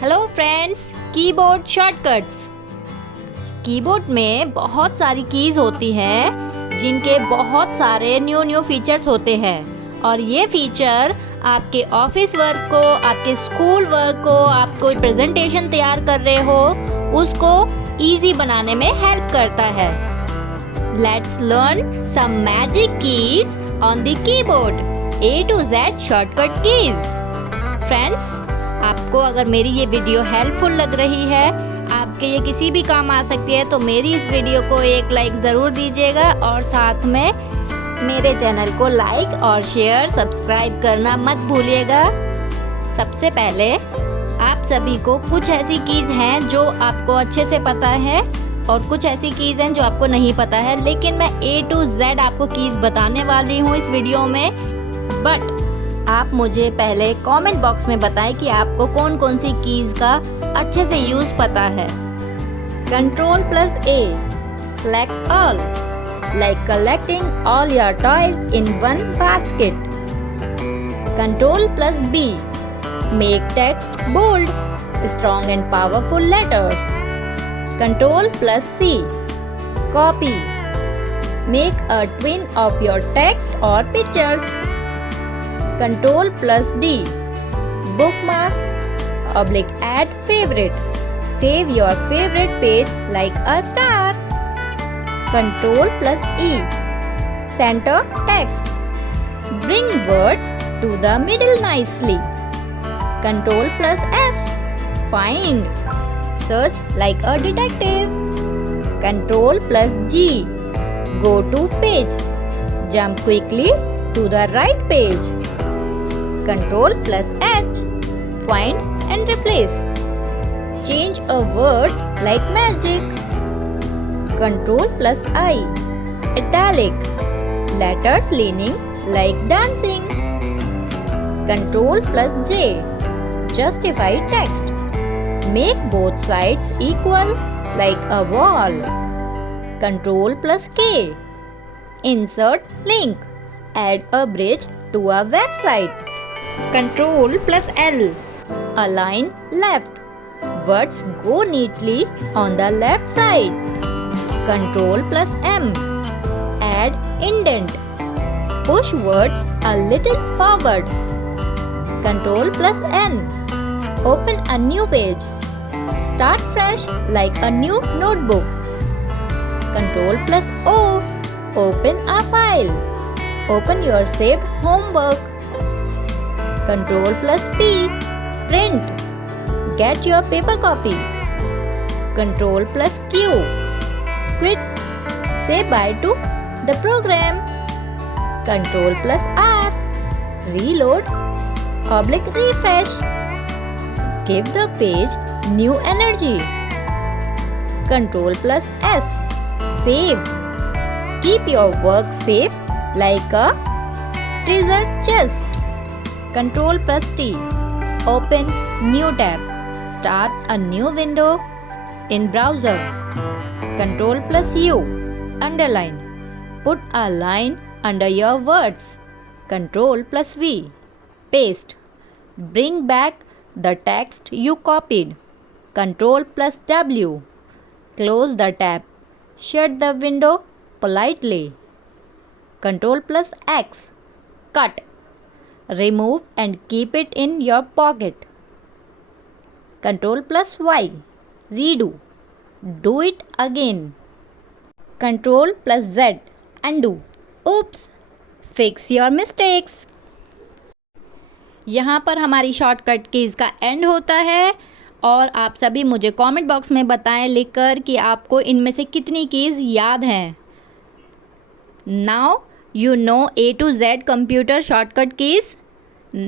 Hello friends, keyboard shortcuts. Keyboard में बहुत सारी कीज होती हैं जिनके बहुत सारे न्यू फीचर्स होते हैं और ये फीचर आपके ऑफिस वर्क को, आपके स्कूल वर्क को, आप कोई प्रेजेंटेशन तैयार कर रहे हो उसको इजी बनाने में हेल्प करता है। Let's learn some magic keys on the keyboard, A to Z shortcut keys. Friends, आपको अगर मेरी ये वीडियो हेल्पफुल लग रही है, आपके ये किसी भी काम आ सकती है, तो मेरी इस वीडियो को एक लाइक ज़रूर दीजिएगा और साथ में मेरे चैनल को लाइक और शेयर सब्सक्राइब करना मत भूलिएगा। सबसे पहले आप सभी को कुछ ऐसी कीज़ हैं जो आपको अच्छे से पता है और कुछ ऐसी कीज़ हैं जो आपको नहीं पता है, लेकिन मैं A to Z आपको कीज़ बताने वाली हूँ इस वीडियो में। बट आप मुझे पहले कमेंट बॉक्स में बताएं कि आपको कौन कौन सी कीज का अच्छे से यूज पता है। Ctrl+A, select all, like collecting all your toys in one basket. Ctrl+B, make text bold, strong and powerful letters. Ctrl+C, copy, make a twin of your text or pictures. Ctrl+D, bookmark / add favorite, save your favorite page like a star. Ctrl+E, center text, bring words to the middle nicely. Ctrl+F, find, search like a detective. Ctrl+G, go to page, jump quickly to the right page. Ctrl+H, find and replace, change a word like magic. Ctrl+I, italic, letters leaning like dancing. Ctrl+J, justify text, make both sides equal like a wall. Ctrl+K, insert link, add a bridge to a website. Ctrl+L, align left, words go neatly on the left side. Ctrl+M, add indent, push words a little forward. Ctrl+N, open a new page, start fresh like a new notebook. Ctrl+O, open a file, open your saved homework. Ctrl+P, print, get your paper copy. Ctrl+Q, quit, say bye to the program. Ctrl+R, reload / refresh, give the page new energy. Ctrl+S, save, keep your work safe like a treasure chest. Ctrl+T, open new tab, start a new window in browser. Ctrl+U, underline, put a line under your words. Ctrl+V, paste, bring back the text you copied. Ctrl+W, close the tab, shut the window politely. Ctrl+X, cut, remove and keep it in your pocket. Ctrl+Y, redo, do it again. Ctrl+Z, undo, oops, fix your mistakes. यहाँ पर हमारी shortcut keys का and होता है और आप सभी मुझे कमेंट बॉक्स में बताएं लिखकर कि आपको इनमें से कितनी कीज़ याद हैं। Now you know A to Z computer shortcut keys.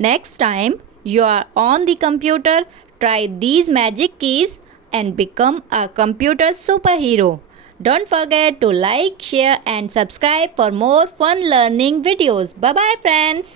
Next time you are on the computer, try these magic keys and become a computer superhero. Don't forget to like, share and subscribe for more fun learning videos. Bye bye friends.